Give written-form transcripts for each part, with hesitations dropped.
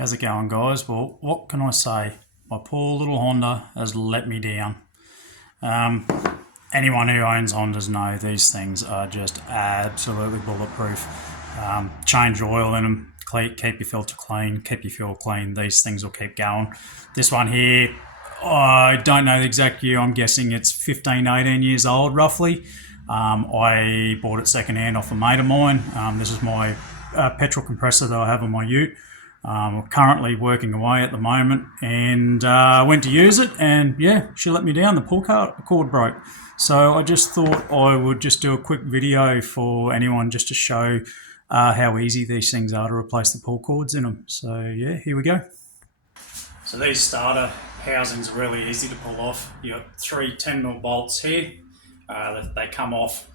How's it going, guys? Well, what can I say? My poor little Honda has let me down. Um, Anyone who owns Hondas know these things are just absolutely bulletproof. Change oil in them, keep your filter clean, keep your fuel clean. These things will keep going. This one here, I don't know the exact year. I'm guessing it's 15, 18 years old, roughly. I bought it secondhand off a mate of mine. This is my petrol compressor that I have on my ute. We're currently working away at the moment, and I went to use it, and yeah, she let me down. The pull cord broke. So I just thought I would just do a quick video for anyone just to show how easy these things are to replace the pull cords in them. So yeah, here we go. So these starter housings are really easy to pull off. You've got three 10mm bolts here. They come off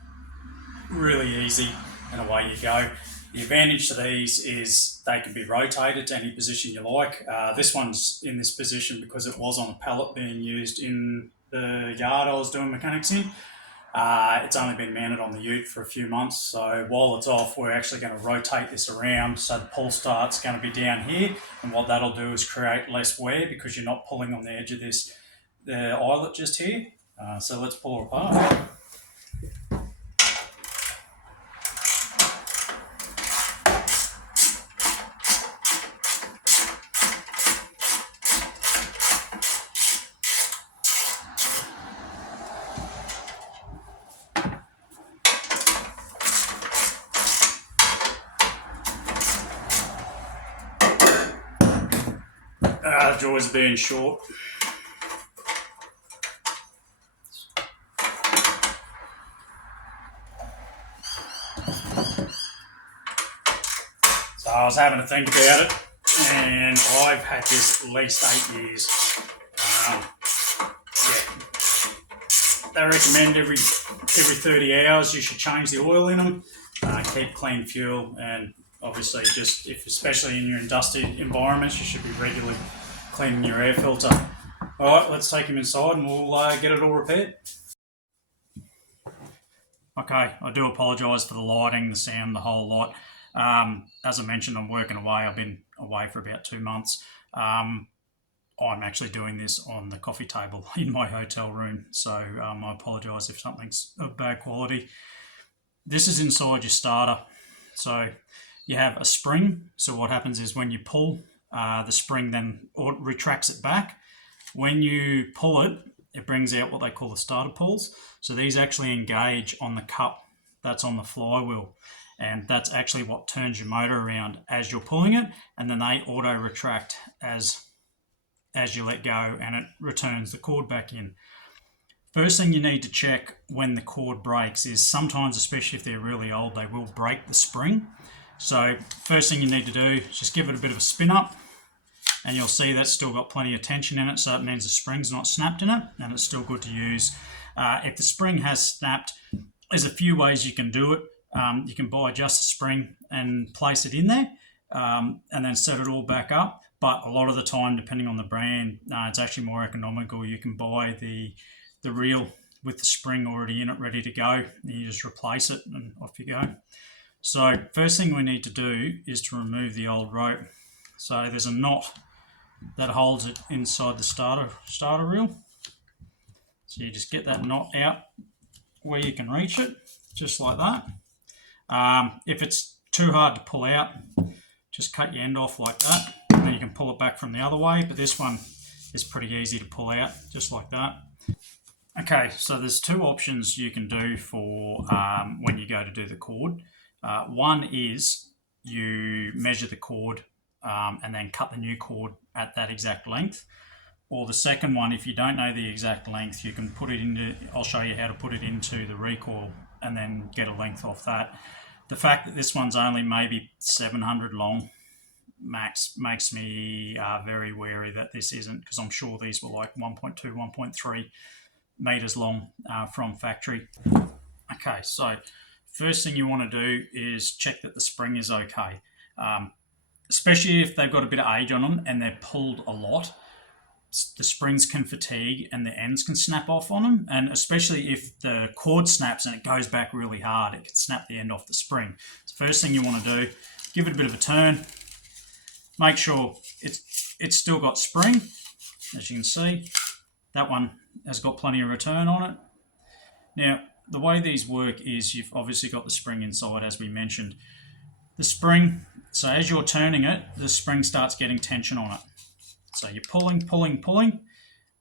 really easy, and away you go. The advantage to these is they can be rotated to any position you like. This one's in this position because it was on a pallet being used in the yard I was doing mechanics in. It's only been mounted on the ute for a few months, so while it's off, we're actually going to rotate this around so the pull start's going to be down here, and what that'll do is create less wear because you're not pulling on the edge of the eyelet just here. So let's pull it apart. The jaws are being short. So I was having to think about it, and I've had this at least 8 years. They recommend every 30 hours you should change the oil in them, keep clean fuel, and obviously just especially in your industrial environments, you should be regularly cleaning your air filter. All right, let's take him inside and we'll get it all repaired. Okay, I do apologise for the lighting, the sound, the whole lot. As I mentioned, I'm working away. I've been away for about 2 months. I'm actually doing this on the coffee table in my hotel room, so I apologise if something's of bad quality. This is inside your starter. So you have a spring. So what happens is when you pull, the spring then retracts it back. When you pull it, it brings out what they call the starter pulls. So these actually engage on the cup that's on the flywheel, and that's actually what turns your motor around as you're pulling it, and then they auto retract as you let go, and it returns the cord back in. First thing you need to check when the cord breaks is sometimes, especially if they're really old, they will break the spring. So first thing you need to do is just give it a bit of a spin up, and you'll see that's still got plenty of tension in it, so it means the spring's not snapped in it, and it's still good to use. If the spring has snapped, there's a few ways you can do it. You can buy just a spring and place it in there, and then set it all back up. But a lot of the time, depending on the brand, it's actually more economical. You can buy the reel with the spring already in it, ready to go. You just replace it and off you go. So first thing we need to do is to remove the old rope. So there's a knot that holds it inside the starter reel. So you just get that knot out where you can reach it, just like that. If it's too hard to pull out, just cut your end off like that. Then you can pull it back from the other way, but this one is pretty easy to pull out, just like that. Okay, so there's two options you can do for when you go to do the cord. One is you measure the cord and then cut the new cord at that exact length. Or the second one, if you don't know the exact length, you can put it into, I'll show you how to put it into the recoil and then get a length off that. The fact that this one's only maybe 700 long max makes me very wary that this isn't, because I'm sure these were like 1.2, 1.3 meters long from factory. Okay, so first thing you want to do is check that the spring is okay, especially if they've got a bit of age on them and they're pulled a lot. The springs can fatigue and the ends can snap off on them, and especially if the cord snaps and it goes back really hard, it can snap the end off the spring. So first thing you want to do, give it a bit of a turn, make sure it's still got spring, as you can see. That one has got plenty of return on it. Now, the way these work is you've obviously got the spring inside, as we mentioned. The spring, so as you're turning it, the spring starts getting tension on it. So you're pulling.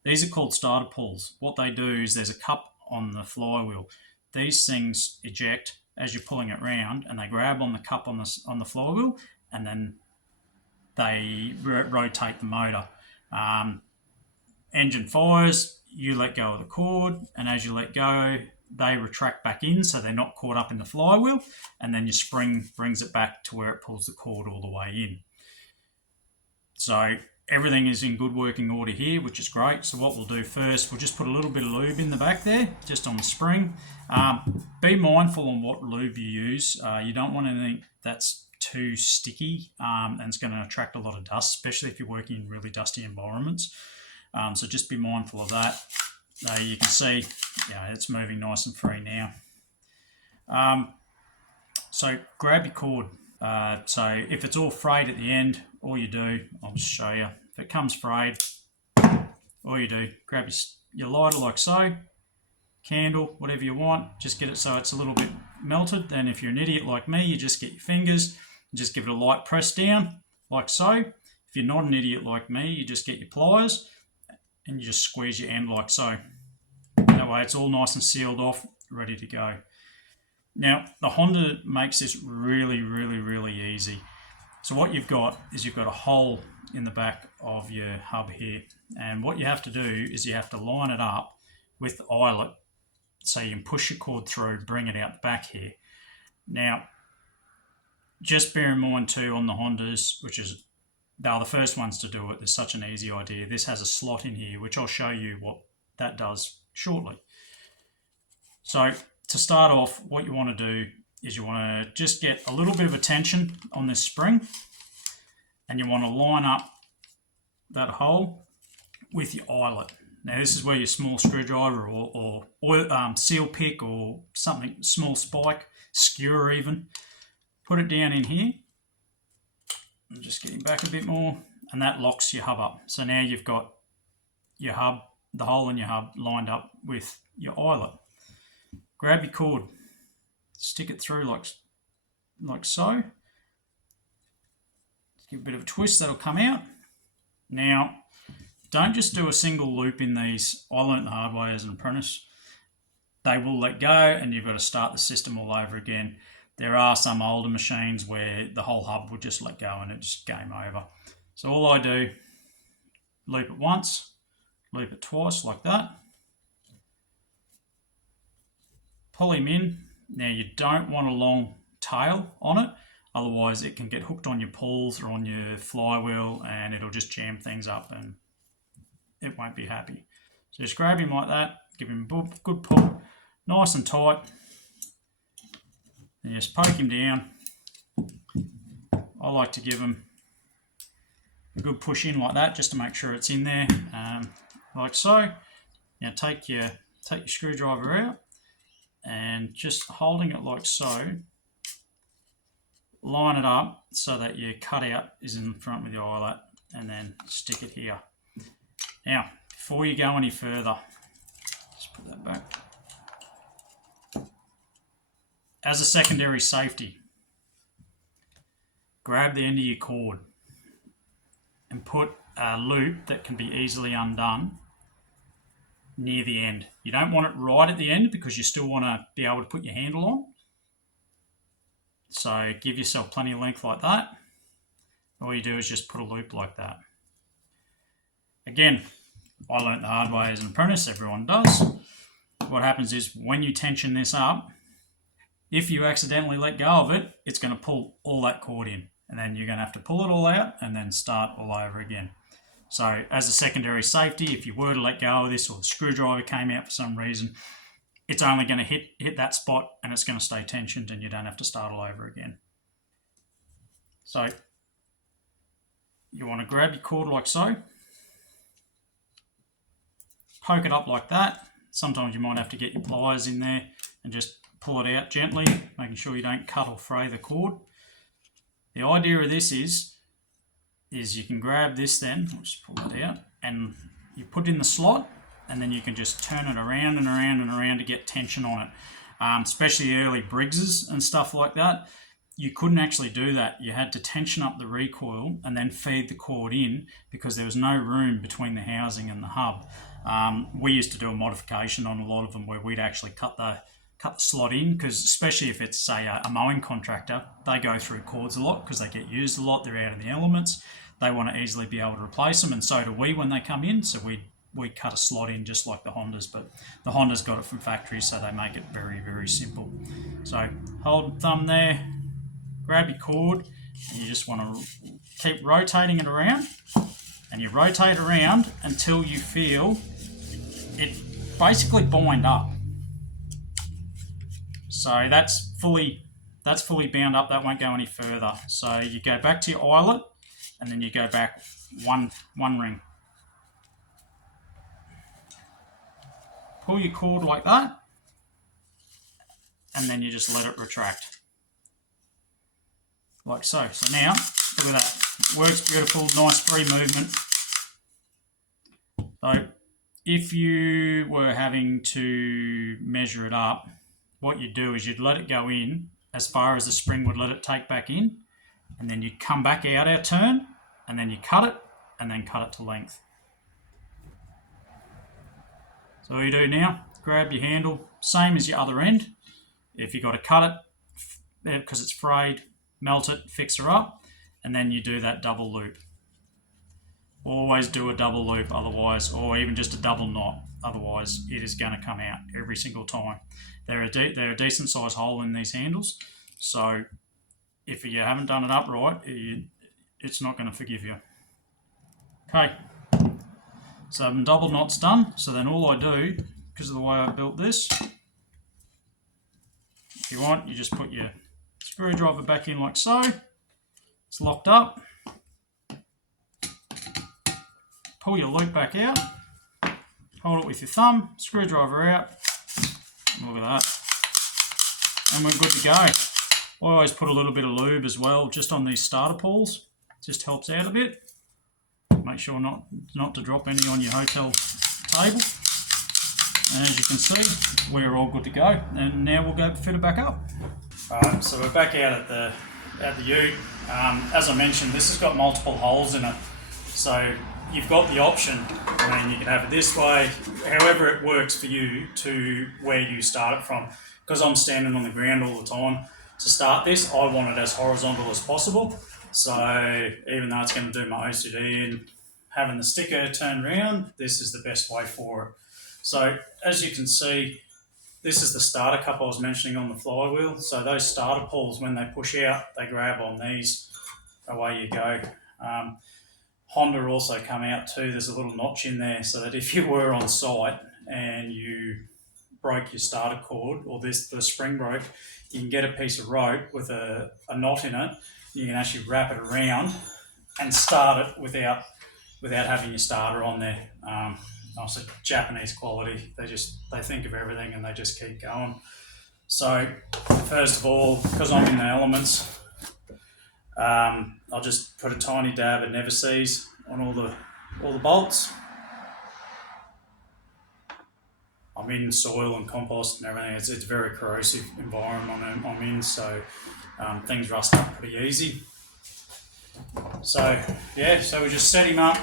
These are called starter pulls. What they do is there's a cup on the flywheel. These things eject as you're pulling it round, and they grab on the cup on the flywheel, and then they rotate the motor. Engine fires, you let go of the cord, and as you let go, they retract back in so they're not caught up in the flywheel, and then your spring brings it back to where it pulls the cord all the way in. So everything is in good working order here, which is great. So what we'll do first, we'll just put a little bit of lube in the back there, just on the spring. Be mindful on what lube you use. You don't want anything that's too sticky and it's going to attract a lot of dust, especially if you're working in really dusty environments. So just be mindful of that. You can see, it's moving nice and free now. So grab your cord. So if it's all frayed at the end, all you do, I'll just show you. If it comes frayed, all you do, grab your lighter like so, candle, whatever you want, just get it so it's a little bit melted. Then if you're an idiot like me, you just get your fingers and just give it a light press down, like so. If you're not an idiot like me, you just get your pliers and you just squeeze your end like so. That way it's all nice and sealed off, ready to go. Now, the Honda makes this really, really, really easy. So what you've got is you've got a hole in the back of your hub here. And what you have to do is you have to line it up with the eyelet so you can push your cord through, bring it out the back here. Now, just bear in mind too on the Hondas, which is they're the first ones to do it. There's such an easy idea. This has a slot in here, which I'll show you what that does shortly. So to start off, what you want to do is you want to just get a little bit of a tension on this spring, and you want to line up that hole with your eyelet. Now this is where your small screwdriver or seal pick or something, small spike, skewer even, put it down in here. I'm just getting back a bit more, and that locks your hub up. So now you've got your hub, the hole in your hub lined up with your eyelet. Grab your cord, stick it through like so. Give a bit of a twist, that'll come out. Now, don't just do a single loop in these. I learnt the hard way as an apprentice. They will let go and you've got to start the system all over again. There are some older machines where the whole hub will just let go and it's just game over. So all I do, loop it once, loop it twice like that. Pull him in. Now you don't want a long tail on it, otherwise it can get hooked on your pulls or on your flywheel and it'll just jam things up and it won't be happy. So just grab him like that, give him a good pull, nice and tight. And just poke him down. I like to give him a good push in like that just to make sure it's in there, like so. Now take your screwdriver out and just holding it like so, line it up so that your cutout is in front with your eyelet and then stick it here. Now, before you go any further, just put that back. As a secondary safety, grab the end of your cord and put a loop that can be easily undone near the end. You don't want it right at the end because you still want to be able to put your handle on. So give yourself plenty of length like that. All you do is just put a loop like that. Again, I learnt the hard way as an apprentice, everyone does. What happens is when you tension this up, if you accidentally let go of it, it's going to pull all that cord in. And then you're going to have to pull it all out and then start all over again. So as a secondary safety, if you were to let go of this or the screwdriver came out for some reason, it's only going to hit that spot and it's going to stay tensioned and you don't have to start all over again. So you want to grab your cord like so, poke it up like that. Sometimes you might have to get your pliers in there and just pull it out gently, making sure you don't cut or fray the cord. The idea of this is is you can grab this then, I'll just pull it out, and you put it in the slot, and then you can just turn it around and around and around to get tension on it. Especially early Briggses and stuff like that, you couldn't actually do that. You had to tension up the recoil and then feed the cord in because there was no room between the housing and the hub. We used to do a modification on a lot of them where we'd actually cut the slot in, because especially if it's, say, a mowing contractor, they go through cords a lot because they get used a lot, they're out of the elements, they want to easily be able to replace them, and so do we when they come in. So we cut a slot in just like the Hondas, but the Hondas got it from factory, so they make it very, very simple. So hold thumb there, grab your cord, and you just want to keep rotating it around, and you rotate around until you feel it basically bind up. So that's fully bound up, that won't go any further. So you go back to your eyelet, and then you go back one ring. Pull your cord like that, and then you just let it retract. Like so. So now, look at that. It works beautiful, nice free movement. So if you were having to measure it up, what you'd do is you'd let it go in as far as the spring would let it take back in, and then you'd come back out our turn, and then you cut it, and then cut it to length. So what you do now, grab your handle, same as your other end. If you've got to cut it, because it's frayed, melt it, fix her up, and then you do that double loop. Always do a double loop otherwise, or even just a double knot, otherwise it is going to come out every single time. They're a decent sized hole in these handles, so if you haven't done it upright, it's not going to forgive you. Okay, so double knots done. So then all I do, because of the way I built this, if you want, you just put your screwdriver back in like so. It's locked up. Pull your loop back out. Hold it with your thumb, screwdriver out. Look at that. And we're good to go. I always put a little bit of lube as well, just on these starter pawls. Just helps out a bit. Make sure not to drop any on your hotel table. And as you can see, we're all good to go. And now we'll go fit it back up. Alright, so we're back out at the ute. As I mentioned, this has got multiple holes in it. So you've got the option, I mean, you can have it this way, however it works for you to where you start it from. Because I'm standing on the ground all the time, to start this, I want it as horizontal as possible. So even though it's going to do my OCD and having the sticker turn around, this is the best way for it. So as you can see, this is the starter cup I was mentioning on the flywheel. So those starter pawls, when they push out, they grab on these, away you go. Honda also come out too. There's a little notch in there so that if you were on site and you broke your starter cord, or the spring broke, you can get a piece of rope with a knot in it. You can actually wrap it around and start it without having your starter on there. Obviously, Japanese quality. They think of everything and they just keep going. So first of all, because I'm in the elements, I'll just put a tiny dab of Never-Seez on all the bolts. I'm in soil and compost and everything. It's a very corrosive environment I'm in, so things rust up pretty easy. So yeah, so we just set him up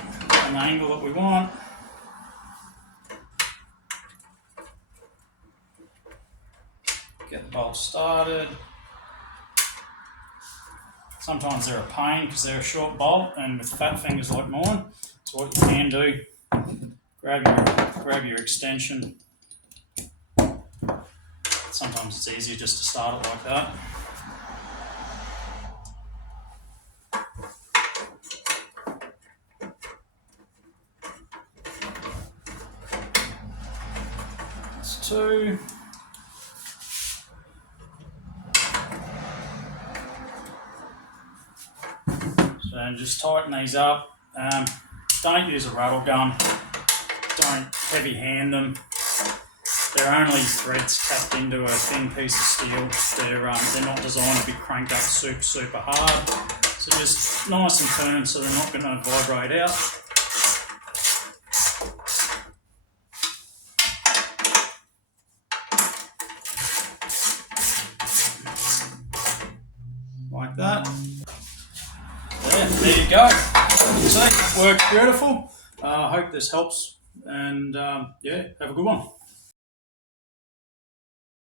on the angle that we want. Get the bolts started. Sometimes they're a pain because they're a short bolt, and with fat fingers like mine, so what you can do, grab your extension. Sometimes it's easier just to start it like that. That's two. So just tighten these up. Don't use a rattle gun. Don't heavy hand them. They're only threads tapped into a thin piece of steel. They're not designed to be cranked up super hard. So just nice and firm so they're not going to vibrate out. Like that. There you go. See, works beautiful. I hope this helps, and yeah, have a good one.